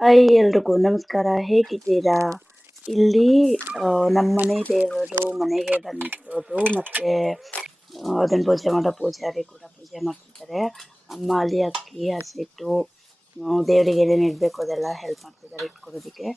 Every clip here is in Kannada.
ಹಾಯ್ ಎಲ್ರಿಗೂ ನಮಸ್ಕಾರ, ಹೇಗಿದ್ದೀರಾ? ಇಲ್ಲಿ ನಮ್ಮನೆ ದೇವರು ಮನೆಗೆ ಬಂದಿರೋದು, ಮತ್ತೆ ಅದನ್ನ ಪೂಜೆ ಮಾಡೋ ಪೂಜಾರಿ ಕೂಡ ಪೂಜೆ ಮಾಡ್ತಿದ್ದಾರೆ. ಅಮ್ಮ ಅಲ್ಲಿ ಅಕ್ಕಿ ಹಸಿಟ್ಟು ದೇವರಿಗೆ ಏನೇನು ಇಡಬೇಕು ಅದೆಲ್ಲ ಹೆಲ್ಪ್ ಮಾಡ್ತಿದ್ದಾರೆ ಇಟ್ಕೊಳೋದಕ್ಕೆ.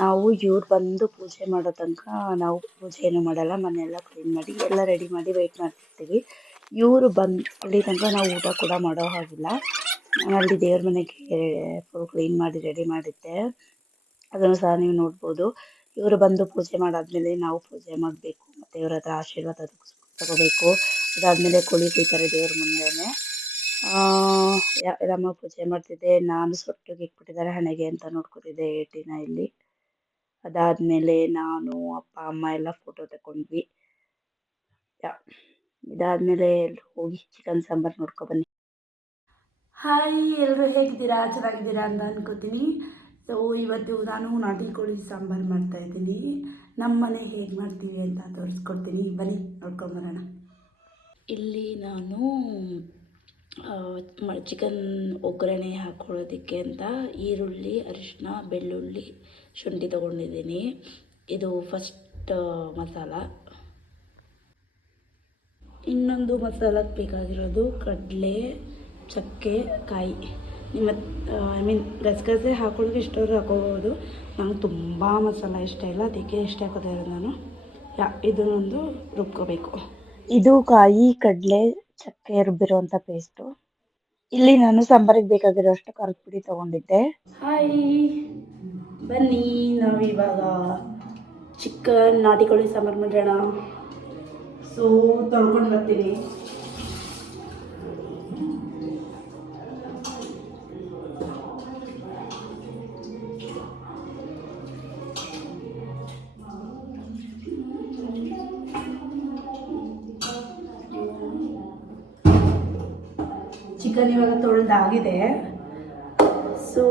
ನಾವು ಇವ್ರು ಬಂದು ಪೂಜೆ ಮಾಡೋ ತನಕ ನಾವು ಪೂಜೆ ಏನು ಮಾಡಲ್ಲ, ಮನೆಯೆಲ್ಲ ಕ್ಲೀನ್ ಮಾಡಿ ಎಲ್ಲ ರೆಡಿ ಮಾಡಿ ವೆಯ್ಟ್ ಮಾಡ್ತಿರ್ತೀವಿ. ಇವರು ಅಲ್ಲಿ ತನಕ ನಾವು ಊಟ ಕೂಡ ಮಾಡೋ ಹಾಗಿಲ್ಲ. ನಾನು ಅಲ್ಲಿ ದೇವ್ರ ಮನೆಗೆ ಫುಲ್ ಕ್ಲೀನ್ ಮಾಡಿ ರೆಡಿ ಮಾಡಿದ್ದೆ, ಅದನ್ನು ಸಹ ನೀವು ನೋಡ್ಬೋದು. ಇವರು ಬಂದು ಪೂಜೆ ಮಾಡಾದ್ಮೇಲೆ ನಾವು ಪೂಜೆ ಮಾಡಬೇಕು, ಮತ್ತೆ ಇವ್ರ ಹತ್ರ ಆಶೀರ್ವಾದ ತಗೋಬೇಕು. ಅದಾದ್ಮೇಲೆ ಕೋಳಿ ಕುಯ್ತಾರೆ ದೇವ್ರ ಮುಂದೆನೆ. ರಮ್ಮ ಪೂಜೆ ಮಾಡ್ತಿದ್ದೆ, ನಾನು ಸೊಟ್ಟಿಗೆ ಇಟ್ಬಿಟ್ಟಿದ್ದಾರೆ ಹಣೆಗೆ ಅಂತ ನೋಡ್ಕೊತಿದ್ದೆ ಏಟಿನ ಇಲ್ಲಿ. ಅದಾದ್ಮೇಲೆ ನಾನು ಅಪ್ಪ ಅಮ್ಮ ಎಲ್ಲ ಫೋಟೋ ತಗೊಂಡ್ವಿ. ಇದಾದ್ಮೇಲೆ ಹೋಗಿ ಚಿಕನ್ ಸಾಂಬಾರ್ ನೋಡ್ಕೊ ಬನ್ನಿ. ಹಾಯ್ ಎಲ್ಲರೂ ಹೇಗಿದ್ದೀರಾ? ಚೆನ್ನಾಗಿದ್ದೀರಾ ಅಂತ ಅನ್ಕೋತೀನಿ. ಸೊ ಇವತ್ತು ನಾನು ನಾಟಿ ಕೋಳಿ ಸಾಂಬಾರು ಮಾಡ್ತಾಯಿದ್ದೀನಿ. ನಮ್ಮ ಮನೆ ಹೇಗೆ ಮಾಡ್ತೀವಿ ಅಂತ ತೋರಿಸ್ಕೊಡ್ತೀನಿ, ಬನ್ನಿ ನೋಡ್ಕೊಂಬರೋಣ. ಇಲ್ಲಿ ನಾನು ಚಿಕನ್ ಒಗ್ಗರಣೆ ಹಾಕ್ಕೊಳ್ಳೋದಕ್ಕೆ ಅಂತ ಈರುಳ್ಳಿ, ಅರಿಶಿನ, ಬೆಳ್ಳುಳ್ಳಿ, ಶುಂಠಿ ತೊಗೊಂಡಿದ್ದೀನಿ. ಇದು ಫಸ್ಟ್ ಮಸಾಲ. ಇನ್ನೊಂದು ಮಸಾಲಕ್ಕೆ ಬೇಕಾಗಿರೋದು ಕಡಲೆ, ಚಕ್ಕೆ, ಕಾಯಿ. ನಿಮ್ಮ ಗಸಗಸೆ ಹಾಕೊಳ್ಳೋಕೆ ಇಷ್ಟವ್ರು ಹಾಕೋಬೋದು. ನಂಗೆ ತುಂಬ ಮಸಾಲ ಇಷ್ಟ ಇಲ್ಲ, ಅದಕ್ಕೆ ಇಷ್ಟ ಹಾಕೋತಾ ಇರೋದು ನಾನು. ಇದನ್ನೊಂದು ರುಬ್ಕೋಬೇಕು. ಇದು ಕಾಯಿ, ಕಡಲೆ, ಚಕ್ಕೆ ರುಬ್ಬಿರೋವಂಥ ಪೇಸ್ಟು. ಇಲ್ಲಿ ನಾನು ಸಾಂಬಾರಿಗೆ ಬೇಕಾಗಿರೋಷ್ಟು ಖಾರದ ಪುಡಿ ತೊಗೊಂಡಿದ್ದೆ. ಹಾಯ್, ಬನ್ನಿ ನಾವಿವಾಗ ಚಿಕನ್ ನಾಟಿ ಕೋಳಿ ಸಾಂಬಾರು ಮಾಡೋಣ. ಸೊ ತೊಳ್ಕೊಂಡು ಬರ್ತೀನಿ. ಚಿಕನ್ ಇವಾಗ ತೊಳೆದಾಗಿದೆ. ಸೊ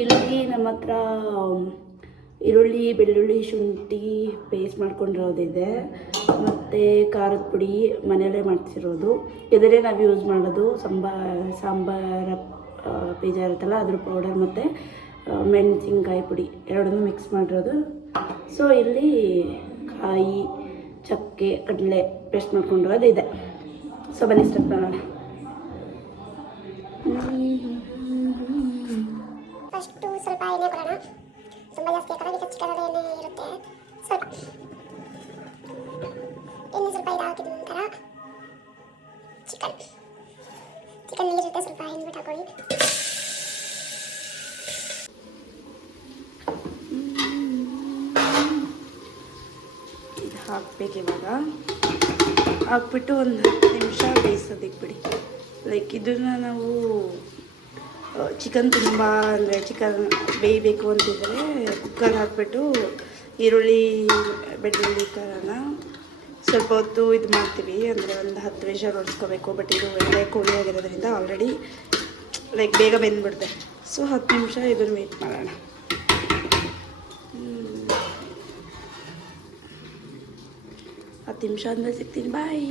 ಇಲ್ಲಿ ನಮ್ಮ ಹತ್ರ ಈರುಳ್ಳಿ, ಬೆಳ್ಳುಳ್ಳಿ, ಶುಂಠಿ ಪೇಸ್ಟ್ ಮಾಡ್ಕೊಂಡಿರೋದಿದೆ, ಮತ್ತು ಖಾರದ ಪುಡಿ ಮನೆಯಲ್ಲೇ ಮಾಡ್ತಿರೋದು. ಇದನ್ನೇ ನಾವು ಯೂಸ್ ಮಾಡೋದು. ಸಾಂಬಾರ ಬೀಜ ಇರುತ್ತಲ್ಲ ಅದ್ರ ಪೌಡರ್, ಮತ್ತು ಮೆಣಸಿನ್ಕಾಯಿ ಪುಡಿ ಎರಡನ್ನೂ ಮಿಕ್ಸ್ ಮಾಡಿರೋದು. ಸೊ ಇಲ್ಲಿ ಕಾಯಿ, ಚಕ್ಕೆ, ಕಡಲೆ ಪೇಸ್ಟ್ ಮಾಡ್ಕೊಂಡಿರೋದು ಇದೆ. ಸೊ ಬನ್ನಿ ಸ್ಟಾರ್ಟ್ ಮಾಡೋಣ. ಫಸ್ಟು ಸ್ವಲ್ಪ ಎಣ್ಣೆ ಕೊಡೋಣ. ತುಂಬ ಜಾಸ್ತಿ ಹಾಕೋಣ, ಈಗ ಚಿಕನಲ್ಲಿ ಎಣ್ಣೆ ಇರುತ್ತೆ. ಸ್ವಲ್ಪ ಎಣ್ಣೆ ಸ್ವಲ್ಪ ಇದಾಕಿದ ನಂತರ ಚಿಕನ್ ನೀರಿರುತ್ತೆ, ಸ್ವಲ್ಪ ಹಿಂಡ್ಬಿಟ್ಟು ಹಾಕೊಳ್ಳಿ. ಇದು ಹಾಕ್ಬೇಕು. ಇವಾಗ ಹಾಕ್ಬಿಟ್ಟು ಒಂದು 10 ನಿಮಿಷ ಬೇಯಿಸೋದಕ್ಕೆ ಬಿಡಿ. ಲೈಕ್ ಇದನ್ನು ನಾವು ಚಿಕನ್ ತುಂಬ ಅಂದರೆ ಚಿಕನ್ ಬೇಯಬೇಕು ಅಂತಿದ್ರೆ ಕುಕ್ಕರ್ ಹಾಕ್ಬಿಟ್ಟು ಈರುಳ್ಳಿ, ಬೆಳ್ಳುಳ್ಳಿ ಖಾರನ ಸ್ವಲ್ಪ ಹೊತ್ತು ಇದು ಮಾಡ್ತೀವಿ, ಅಂದರೆ ಒಂದು 10 ನಿಮಿಷ ಹೊಡ್ಸ್ಕೋಬೇಕು. ಬಟ್ ಇದು ಎಣ್ಣೆ ಕೋಳಿ ಆಗಿರೋದ್ರಿಂದ ಆಲ್ರೆಡಿ ಲೈಕ್ ಬೇಗ ಬೆಂದ್ಬಿಡುತ್ತೆ. ಸೊ 10 ನಿಮಿಷ ಇದನ್ನು ವೇಟ್ ಮಾಡೋಣ. 10 ನಿಮಿಷ ಆದಮೇಲೆ ಸಿಗ್ತೀನಿ, ಬಾಯ್.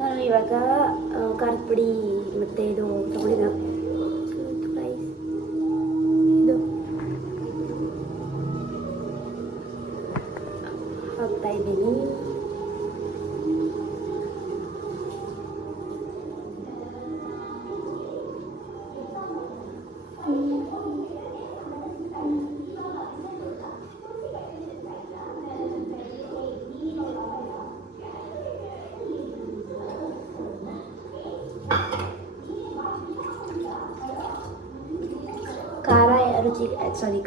ನಾನು ಇವಾಗ ಖಾರದ ಪುಡಿ ಮತ್ತು ಇದು ತಗೊಂಡಿದ್ದ ಇದು ಹಾಕ್ತಾ ಇದ್ದೀನಿ.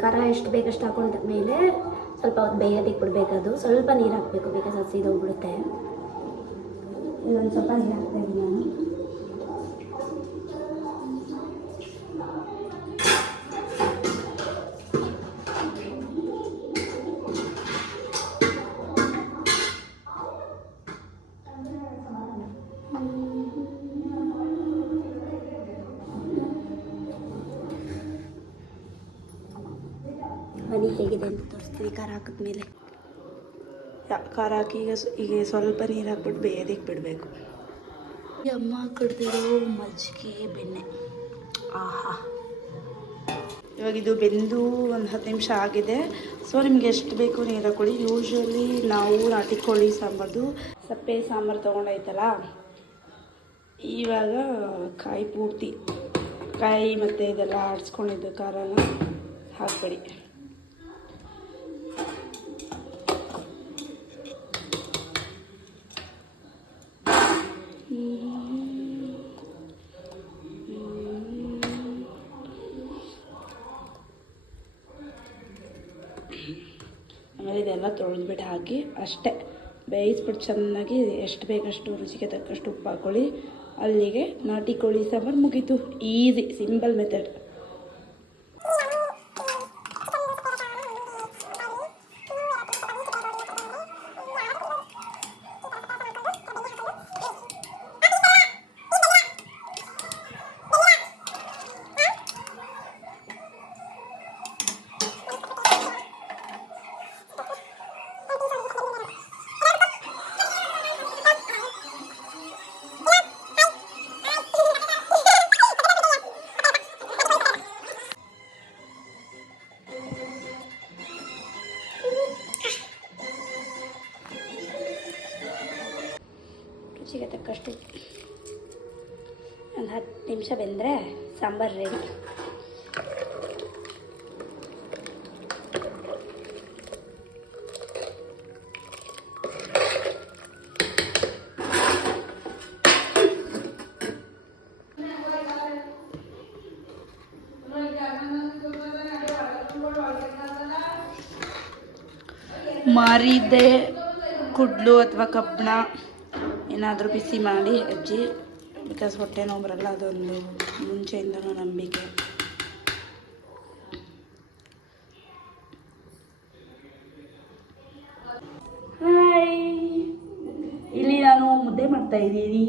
ಖಾರ ಎಷ್ಟು ಬೇಕಷ್ಟು ಹಾಕೊಂಡ ಮೇಲೆ ಸ್ವಲ್ಪ ಹೊತ್ತು ಬೇಯೋದಕ್ಕೆ ಬಿಡಬೇಕದು. ಸ್ವಲ್ಪ ನೀರು ಹಾಕಬೇಕು, ಬಿಕಾಸ್ ಅದು ಸೀದೋಗ್ಬಿಡುತ್ತೆ. ಇನ್ನೊಂದು ಸ್ವಲ್ಪ ನೀರು ಹಾಕ್ತಾಯಿದ್ದೀನಿ ನಾನು. ಬನ್ನಿ ಹೇಗಿದೆ ಅಂತ ತೋರಿಸ್ತೀನಿ. ಖಾರ ಹಾಕಿದ್ಮೇಲೆ ಖಾರ ಹಾಕಿ ಈಗ ಸ್ವಲ್ಪ ನೀರು ಹಾಕ್ಬಿಟ್ಟು ಬೇಯೋದಕ್ಕೆ ಬಿಡಬೇಕು. ಅಮ್ಮ ಕಡ್ದಿರೋ ಮಜ್ಜಿಗೆ ಬೆಣ್ಣೆ, ಆಹಾ ಇವಾಗ ಇದು ಬೆಂದು ಒಂದು 10 ನಿಮಿಷ ಆಗಿದೆ. ಸೊ ನಿಮ್ಗೆ ಎಷ್ಟು ಬೇಕು ನೀರು ಹಾಕೊಳ್ಳಿ. ಯೂಶ್ವಲಿ ನಾವು ನಾಟಿ ಕೋಳಿ ಸಾಂಬಾರ್ದು ಸಪ್ಪೆ ಸಾಂಬಾರು ತೊಗೊಂಡೈತಲ್ಲ, ಇವಾಗ ಕಾಯಿ ಪೂರ್ತಿ ಕಾಯಿ ಮತ್ತು ಇದೆಲ್ಲ ಆಡಿಸ್ಕೊಂಡಿದ್ದು ಖಾರನ ಹಾಕಬೇಡಿ. ಆಮೇಲೆ ಇದೆಲ್ಲ ತೊಳೆದ್ಬಿಟ್ಟು ಹಾಕಿ ಅಷ್ಟೇ ಬೇಯಿಸ್ಬಿಟ್ಟು ಚೆನ್ನಾಗಿ ಎಷ್ಟು ಬೇಕಷ್ಟು ರುಚಿಗೆ ತಕ್ಕಷ್ಟು ಉಪ್ಪು ಹಾಕ್ಕೊಳ್ಳಿ. ಅಲ್ಲಿಗೆ ನಾಟಿ ಕೋಳಿ ಸಾಂಬಾರು ಮುಗೀತು. Easy simple method. ರುಚಿಗೆ ತಕ್ಕಷ್ಟು ಒಂದು 10 ನಿಮಿಷ ಬೆಂದರೆ ಸಾಂಬಾರು ರೆಡಿ. ಮಾರಿದ್ದೆ ಕುಡ್ಲು ಅಥವಾ ಕಬ್ಬಣ ಏನಾದರೂ ಬಿಸಿ ಮಾಡಿ ಅಜ್ಜಿ, ಬಿಕಾಸ್ ಹೊಟ್ಟೆ ನೋವು ಬರಲ್ಲ, ಅದೊಂದು ಮುಂಚೆಯಿಂದನೂ ನಂಬಿಕೆ. ಹಾಯ್, ಇಲ್ಲಿ ನಾನು ಮುದ್ದೆ ಮಾಡ್ತಾ ಇದ್ದೀನಿ.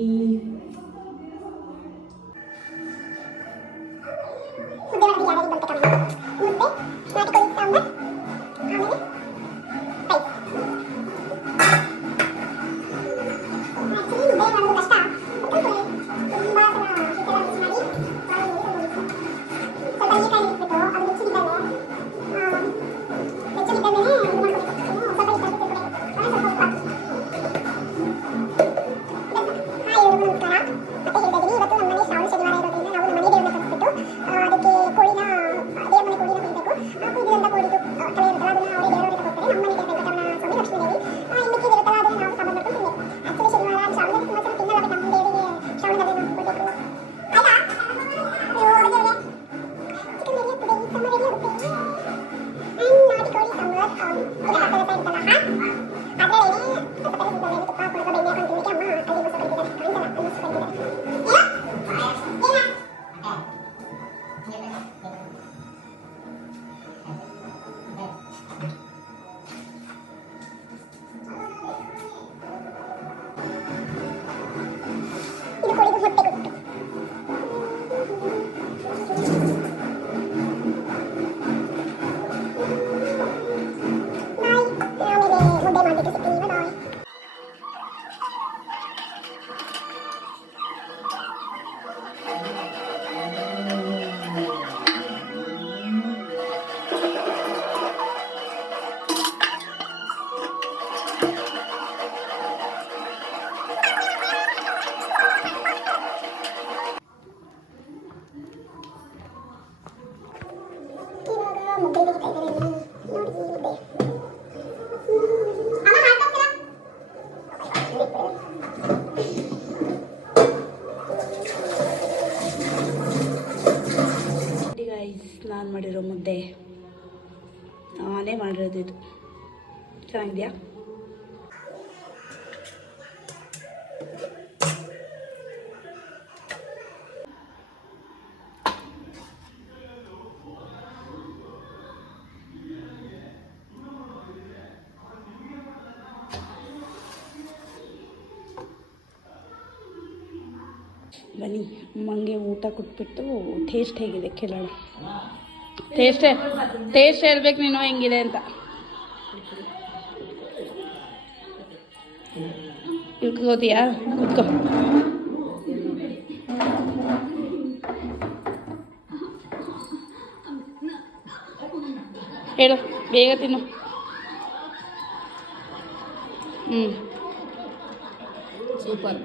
ನಾನು ಮಾಡಿರೋ ಮುದ್ದೆ ನಾನೇ ಮಾಡಿರೋದು. ಇದು ಚೆನ್ನಾಗಿದೆಯಾ? ಬನ್ನಿ ಅಮ್ಮಂಗೆ ಊಟ ಕೊಟ್ಬಿಟ್ಟು ಟೇಸ್ಟ್ ಹೇಗಿದೆ ಕೇಳೋಣ. ಟೇಸ್ಟ್ ಹೇಳ್ಬೇಕು ನೀನು ಹೆಂಗಿದೆ ಅಂತ. ಇಳ್ಕೋತೀಯಾ? ಕೂತ್ಕೋ. ಹೇಳು ಬೇಗ ತಿನ್ನು. ಸೂಪರ್.